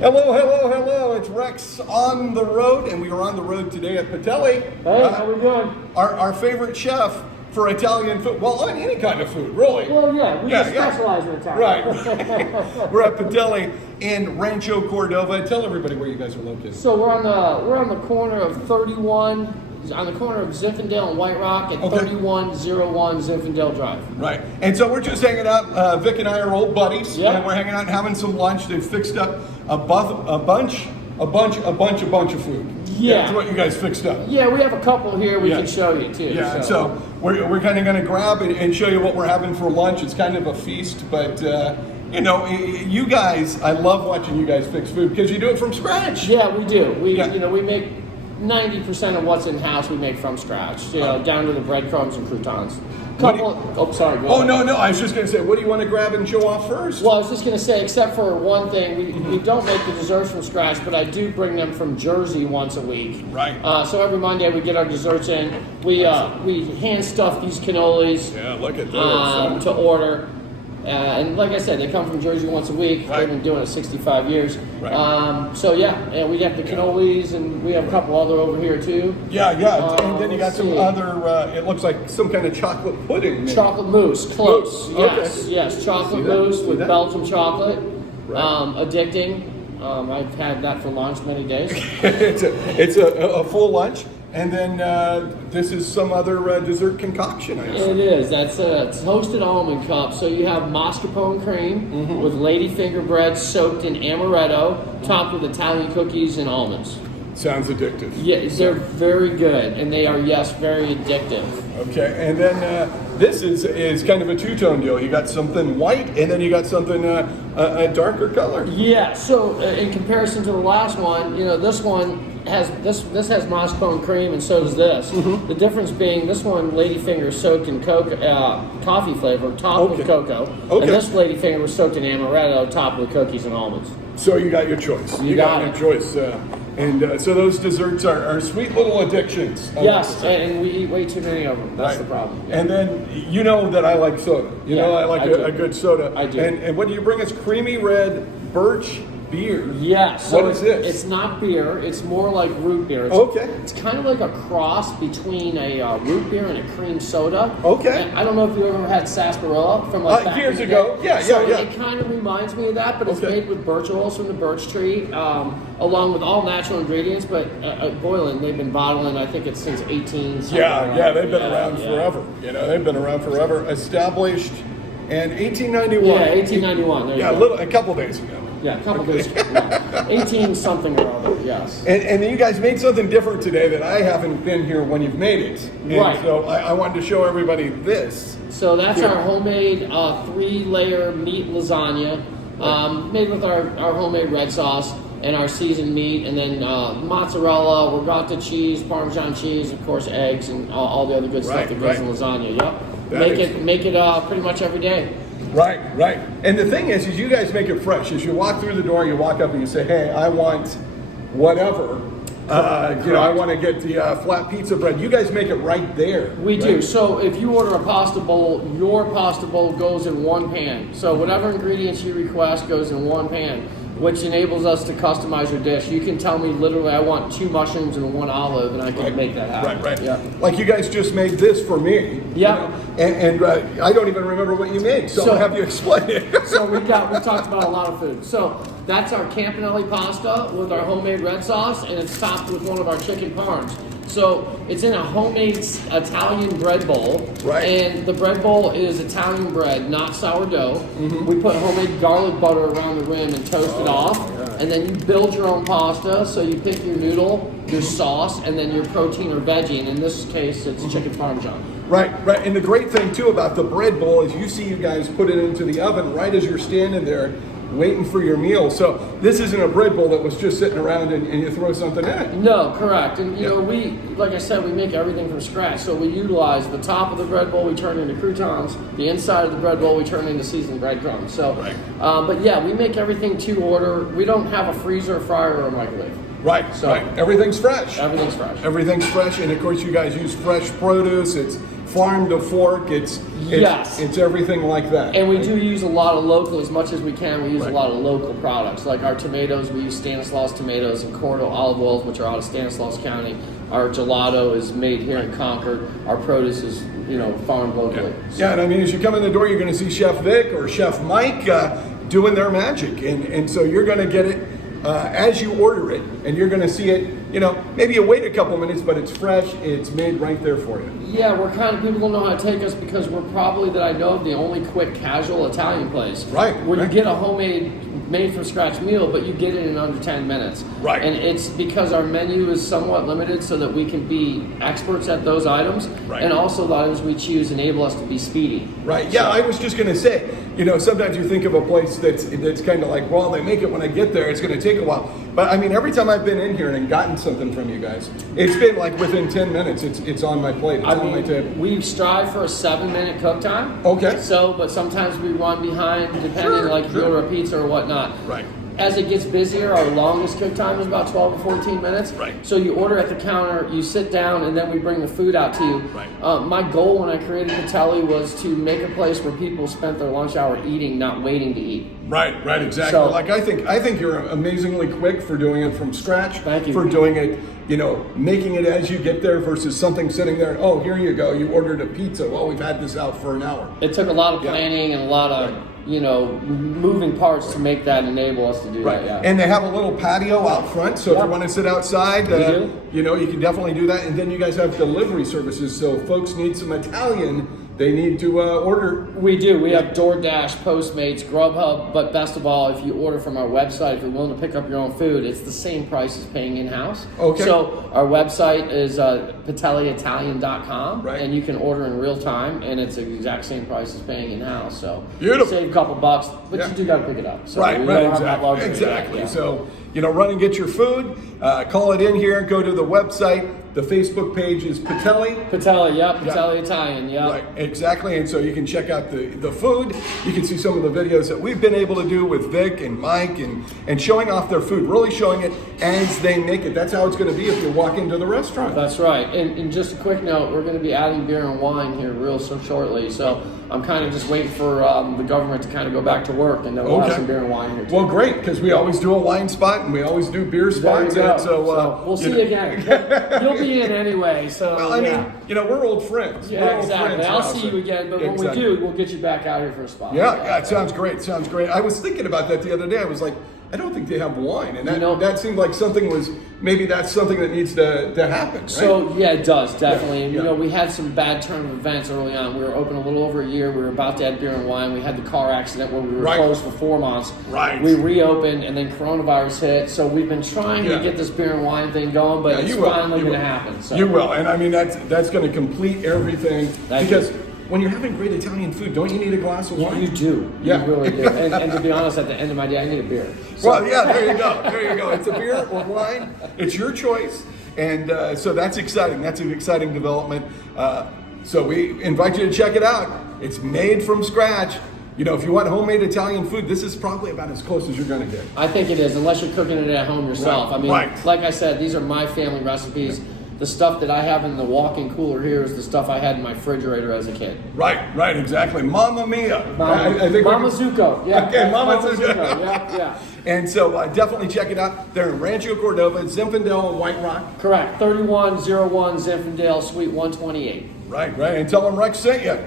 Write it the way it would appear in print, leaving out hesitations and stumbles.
Hello, hello, hello. It's Rex on the road, and we are on the road today at Petali. Hey, how we doing? Our favorite chef for Italian food. Well, on any kind of food, really. Well, yeah, we just specialize in Italian. Right. We're at Petali in Rancho Cordova. Tell everybody where you guys are located. So we're on the corner of 31. On the corner of Zinfandel and White Rock at 3101 Zinfandel Drive. Right. And so we're just hanging out. Vic and I are old buddies. Yep. And we're hanging out and having some lunch. They've fixed up a bunch of food. Yeah. That's what you guys fixed up. Yeah, we have a couple here we can show you too. Yeah, so we're kind of going to grab and show you what we're having for lunch. It's kind of a feast, but you guys, I love watching you guys fix food because you do it from scratch. Yeah, we do. We make 90% of what's in house we make from scratch. Down to the breadcrumbs and croutons. Sorry. No. I was just going to say, what do you want to grab and show off first? Well, I was just going to say, except for one thing, we don't make the desserts from scratch, but I do bring them from Jersey once a week. Right. So every Monday we get our desserts in. We hand stuff these cannolis. Yeah, look at those. To order. And like I said, they come from Jersey once a week. Right. They've been doing it 65 years. Right. And we have the cannolis, and we have a couple other over here too. Yeah. And then you got some other, it looks like some kind of chocolate pudding. Maybe. Chocolate mousse, close. Okay. Yes, chocolate mousse with Belgian chocolate. Right. Addicting. I've had that for lunch many days. it's a full lunch. And then this is some other dessert concoction, I assume. It is. That's a toasted almond cup. So you have mascarpone cream with ladyfinger bread soaked in amaretto, topped with Italian cookies and almonds. Sounds addictive. Yeah, they're very good, and they are, very addictive. Okay, and then this is kind of a two-tone deal. You got something white, and then you got something a darker color. Yeah. So in comparison to the last one, this one has this has mascarpone cream, and so does this. The difference being this one ladyfinger is soaked in coffee flavor, topped with cocoa, and this ladyfinger was soaked in amaretto, topped with cookies and almonds. So you got your choice. You got your choice. And so those desserts are sweet little addictions. Yes, and we eat way too many of them. That's the problem. And then you know that I like soda. I like a good soda. I do. And what do you bring us? Creamy red Birch Beer. Yes. So what is this? It's not beer. It's more like root beer. It's kind of like a cross between a root beer and a cream soda. Okay. And I don't know if you ever had sarsaparilla from back years ago. Yeah. It kind of reminds me of that, but it's made with birch oils from the birch tree, along with all natural ingredients. But at Boylan, they've been bottling. I think it's since 18. Yeah. They've been around forever. They've been around forever. Established in 1891. Yeah, 1891. A couple days ago. Yeah, a couple days ago. 18 something or other, yes. And you guys made something different today that I haven't been here when you've made it. Right. So I wanted to show everybody this. So that's our homemade 3-layer meat lasagna, made with our homemade red sauce and our seasoned meat, and then mozzarella, ricotta cheese, Parmesan cheese, of course eggs, and all the other good stuff that goes in lasagna. Yep. Make it pretty much every day. Right. And the thing is you guys make it fresh. As you walk through the door, you walk up and you say, hey, I want whatever. I want to get the flat pizza bread. You guys make it right there. We do. So if you order a pasta bowl, your pasta bowl goes in one pan. So whatever ingredients you request goes in one pan, which enables us to customize your dish. You can tell me literally, I want 2 mushrooms and 1 olive, and I can make that happen. Right. Yeah. Like you guys just made this for me. Yeah. And I don't even remember what you made, so I'll have you explain it. So we talked about a lot of food. So that's our campanelli pasta with our homemade red sauce, and it's topped with one of our chicken parms. So it's in a homemade Italian bread bowl. Right. And the bread bowl is Italian bread, not sourdough. We put homemade garlic butter around the rim and toast it off. Yeah. And then you build your own pasta. So you pick your noodle, your sauce, and then your protein or veggie. And in this case, it's chicken parmesan. Right. And the great thing, too, about the bread bowl is you see you guys put it into the oven right as you're standing there waiting for your meal. So this isn't a bread bowl that was just sitting around and you throw something in it. No, correct. And we, like I said, we make everything from scratch. So we utilize the top of the bread bowl, we turn into croutons. The inside of the bread bowl, we turn into seasoned breadcrumbs. So, but yeah, we make everything to order. We don't have a freezer, fryer, or a microwave. Right. Everything's fresh. Everything's fresh. Everything's fresh, and of course you guys use fresh produce. It's farm to fork. It's everything like that. And we right? do use a lot of local, as much as we can. We use Right. a lot of local products, like our tomatoes. We use Stanislaus tomatoes and Cordo olive oils, which are out of Stanislaus County. Our gelato is made here in Concord. Our produce is, farmed locally. Yeah, and I mean, as you come in the door, you're going to see Chef Vic or Chef Mike doing their magic, and so you're going to get it as you order it, and you're going to see it. Maybe you wait a couple minutes, but it's fresh. It's made right there for you. Yeah, we're people don't know how to take us because we're probably, that I know of, the only quick casual Italian place. Right. Where right. you get a homemade, made from scratch meal, but you get it in under 10 minutes. Right. And it's because our menu is somewhat limited so that we can be experts at those items. Right. And also the items we choose enable us to be speedy. Right. Yeah, I was just going to say, sometimes you think of a place that's kind of like, well, they make it when I get there. It's going to take a while. But I mean, every time I've been in here and gotten something from you guys, it's been like within 10 minutes. It's on my plate. It's on my table. We strive for a 7-minute cook time. Okay. But sometimes we run behind, depending, if you order a pizza or whatnot. Right. As it gets busier, our longest cook time is about 12 to 14 minutes. Right. So you order at the counter, you sit down, and then we bring the food out to you. Right. My goal when I created Petali was to make a place where people spent their lunch hour eating, not waiting to eat. Right, exactly. So, I think you're amazingly quick for doing it from scratch. Thank you. For doing it, making it as you get there versus something sitting there. Oh, here you go. You ordered a pizza. Well, we've had this out for an hour. It took a lot of planning and a lot of moving parts to make that enable us to do Right. that. Yeah. And they have a little patio out front, so if you want to sit outside, you can definitely do that. And then you guys have delivery services, so if folks need some Italian, they need to order. We do. We have DoorDash, Postmates, Grubhub, but best of all, if you order from our website, if you're willing to pick up your own food, it's the same price as paying in-house. Okay. So our website is PetaliItalian.com, right. and you can order in real time, and it's the exact same price as paying in-house. So beautiful. Save a couple bucks, but you do got to pick it up. So right, exactly. Exactly. Yeah. So, run and get your food, call it in here, go to the website. The Facebook page is Petali. Petali, yep. Petali Italian, yep. Right, exactly. And so you can check out the food. You can see some of the videos that we've been able to do with Vic and Mike and showing off their food, really showing it as they make it. That's how it's going to be if you walk into the restaurant. That's right. And just a quick note, we're going to be adding beer and wine here shortly. So I'm kind of just waiting for the government to kind of go back to work, and then we'll have some beer and wine here too. Well, great, because we always do a wine spot and we always do beer spots. There you go. And so we'll see you again. You'll be in anyway. So well, I mean, we're old friends. Yeah, we're exactly. Old friends I'll now, see you again, but when we do, we'll get you back out here for a spot. Yeah, it sounds great. Sounds great. I was thinking about that the other day. I was like, I don't think they have wine, and that seemed like maybe that's something that needs to happen. Right? So yeah, it does definitely. Yeah. And we had some bad turn of events early on. We were open a little over a year. We were about to add beer and wine. We had the car accident where we were closed for 4 months. Right. We reopened, and then coronavirus hit. So we've been trying to get this beer and wine thing going, but it's finally going to happen. So. You will, and I mean that's going to complete everything because. When you're having great Italian food, don't you need a glass of wine? You do. Yeah. You really do. And to be honest, at the end of my day, I need a beer. So. Well, yeah, there you go. There you go. It's a beer or wine. It's your choice. And so that's exciting. That's an exciting development. So we invite you to check it out. It's made from scratch. If you want homemade Italian food, this is probably about as close as you're going to get. I think it is, unless you're cooking it at home yourself. Right. I mean, like I said, these are my family recipes. The stuff that I have in the walk-in cooler here is the stuff I had in my refrigerator as a kid. Right, exactly. Mamma mia. I think Mama Zucco. Yeah. Okay, Mama Zucco. Yeah. And so definitely check it out. They're in Rancho Cordova, Zinfandel, and White Rock. Correct. 3101 Zinfandel, Suite 128. Right. And tell them Rex sent you.